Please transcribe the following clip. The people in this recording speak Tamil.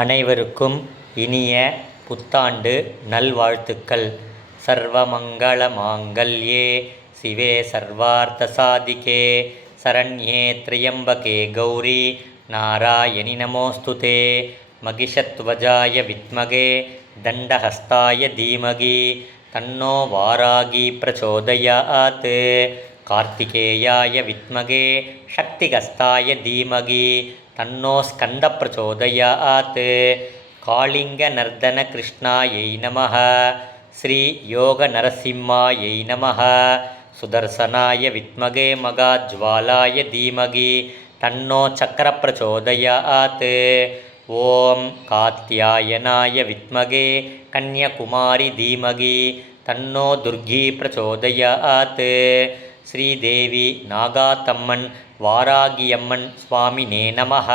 அனைவருக்கும் இனிய புத்தாண்டு நல்வாழ்த்துக்கள். சர்வமங்கள மாங்கல்யே சிவே சர்வார்த்த சாதிகே சரண்யே த்ரியம்பகே கௌரி நாராயணி நமோஸ்துதே. மகிஷத்வஜாய வித்மகே தண்டஹஸ்தாய தீமகி தன்னோ வாராகி பிரச்சோதயாத். கார்த்திகேயாய வித்மகே சக்திஹஸ்தாய தீமகி தன்னோ ஸ்கந்த பிரச்சோதயாத். காளிங்க நர்தன கிருஷ்ணாயை நமः. ஸ்ரீ யோக நரசிம்மாயை நமः. சுதர்சனாய வித்மகே மகாஜ்வாலாய தீமகி தன்னோ சக்கர பிரச்சோதயாத். ஓம் காத்யாயனாய வித்மகே கன்யகுமாரி தீமகி தன்னோ துர்கி பிரச்சோதயாத். ஸ்ரீதேவி நாகாத்தம்மன் வாராகியம்மன் சுவாமினே நமः.